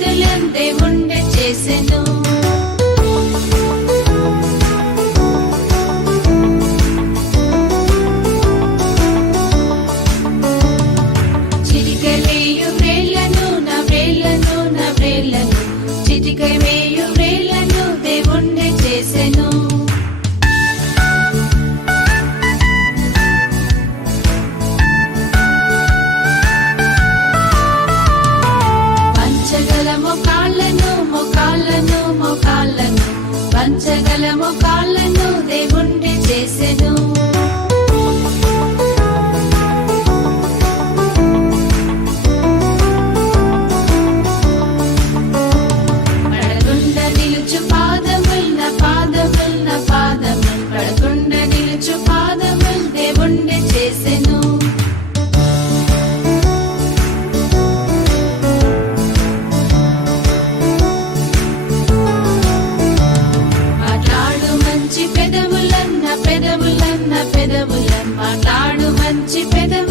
చేతులను దేవుండే చేసెను. చిటికె వేయు వ్రేళ్లను నా వ్రేళ్లను నా వ్రేళ్లను చిటికె వేయు వ్రేళ్లను దేవుండే చేసెను. పంచగల మోకాళ్ళను మోకాళ్ళను మోకాళ్ళను పంచగల మోకాళ్ళను దేవుండే చేసెను. పడకుండా నిలుచు పాదముల్ నా పాదముల్ నా పాదముల్ పడకుండా నిలుచు పాదముల్ దేవుండే చేసెను. మాట్లాడు మంచి పెదవులన్న పెదవులన్న పెదవులన్ మాట్లాడు మంచి పెదవులన్న